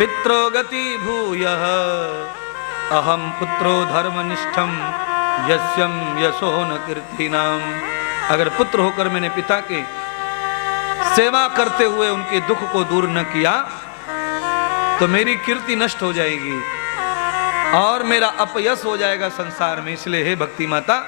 पित्रो गति भूयः अहम पुत्रो धर्मनिष्ठम यस्यम यशो न कीर्तिनाम। अगर पुत्र होकर मैंने पिता के सेवा करते हुए उनके दुख को दूर न किया तो मेरी कीर्ति नष्ट हो जाएगी और मेरा अपयश हो जाएगा संसार में। इसलिए हे भक्ति माता,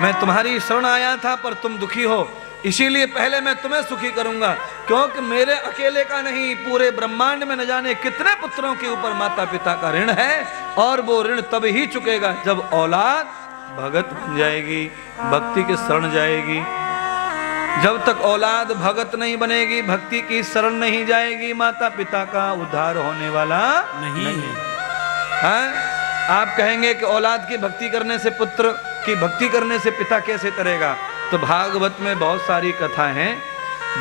मैं तुम्हारी शरण आया था पर तुम दुखी हो, इसीलिए पहले मैं तुम्हें सुखी करूंगा, क्योंकि मेरे अकेले का नहीं, पूरे ब्रह्मांड में न जाने कितने पुत्रों के ऊपर माता पिता का ऋण है और वो ऋण तब ही चुकेगा जब औलाद भगत बन जाएगी, भक्ति के शरण जाएगी। जब तक औलाद भगत नहीं बनेगी, भक्ति की शरण नहीं जाएगी, माता पिता का उद्धार होने वाला नहीं है। आप कहेंगे कि औलाद की भक्ति करने से, पुत्र की भक्ति करने से पिता कैसे करेगा? तो भागवत में बहुत सारी कथा हैं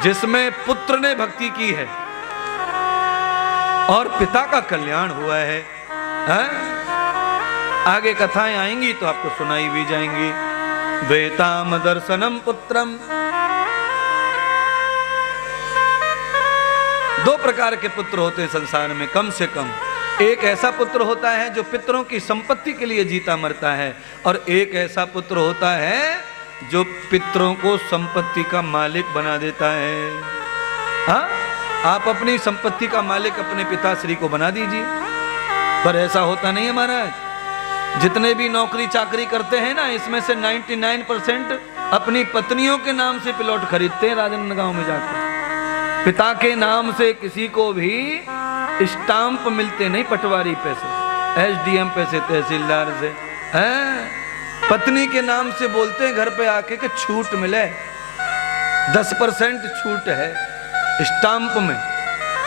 जिसमें पुत्र ने भक्ति की है और पिता का कल्याण हुआ है। आगे कथाएं आएंगी तो आपको सुनाई भी जाएंगी। द्वेताम दर्शनम पुत्रम। दो प्रकार के पुत्र होते हैं संसार में कम से कम। एक ऐसा पुत्र होता है जो पितरों की संपत्ति के लिए जीता मरता है, और एक ऐसा पुत्र होता है जो पितरों को संपत्ति का मालिक बना देता है। हाँ, आप अपनी संपत्ति का मालिक अपने पिताश्री को बना दीजिए, पर ऐसा होता नहीं है महाराज। जितने भी नौकरी चाकरी करते हैं ना, इसमें से 99% अपनी पत्नियों के नाम से प्लॉट खरीदते हैं राजनांदगांव में जाकर। पिता के नाम से किसी को भी स्टाम्प मिलते नहीं, पटवारी पैसे, SDM पैसे, तहसीलदार से। पत्नी के नाम से बोलते हैं घर पे आके कि छूट मिले, 10% छूट है स्टाम्प में।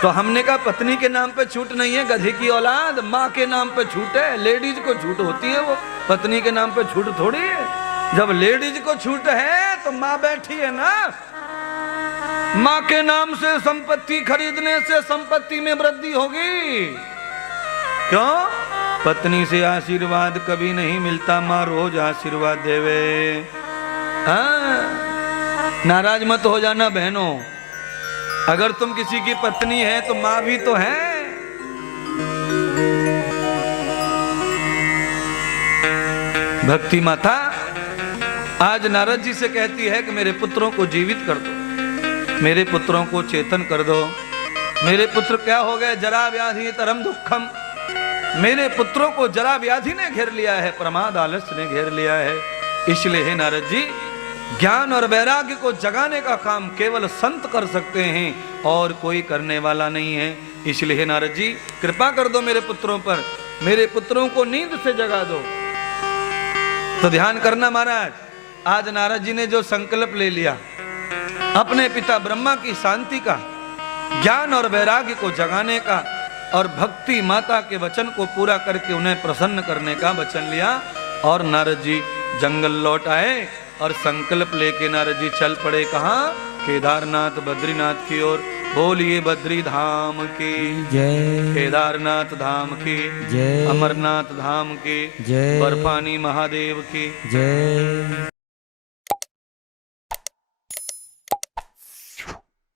तो हमने कहा पत्नी के नाम पे छूट नहीं है, गधे की औलाद, माँ के नाम पे छूट है। लेडीज को छूट होती है, वो पत्नी के नाम पे छूट थोड़ी है। जब लेडीज को छूट है तो माँ बैठी है ना, माँ के नाम से संपत्ति खरीदने से संपत्ति में वृद्धि होगी। क्यों? पत्नी से आशीर्वाद कभी नहीं मिलता, माँ रोज आशीर्वाद देवे। नाराज मत हो जाना बहनों, अगर तुम किसी की पत्नी है तो माँ भी तो है। भक्ति माता आज नारद जी से कहती है कि मेरे पुत्रों को जीवित कर दो, मेरे पुत्रों को चेतन कर दो। मेरे पुत्र क्या हो गए? जरा व्याधि तरम दुखम। मेरे पुत्रों को जरा व्याधि ने घेर लिया है, प्रमाद आलस्य ने घेर लिया है। इसलिए हे नारद जी, ज्ञान और वैराग्य को जगाने का काम केवल संत कर सकते हैं और कोई करने वाला नहीं है। इसलिए हे नारद जी, कृपा कर दो मेरे पुत्रों पर, मेरे पुत्रों को नींद से जगा दो। तो ध्यान करना महाराज, आज नारद जी ने जो संकल्प ले लिया अपने पिता ब्रह्मा की शांति का, ज्ञान और वैराग्य को जगाने का और भक्ति माता के वचन को पूरा करके उन्हें प्रसन्न करने का वचन लिया, और नारद जी जंगल लौट आए और संकल्प लेके नारद जी चल पड़े। कहाँ? केदारनाथ बद्रीनाथ की ओर। बोलिए बद्री धाम की जय, केदारनाथ धाम की जय, अमरनाथ धाम की जय, बर्फानी महादेव की जय।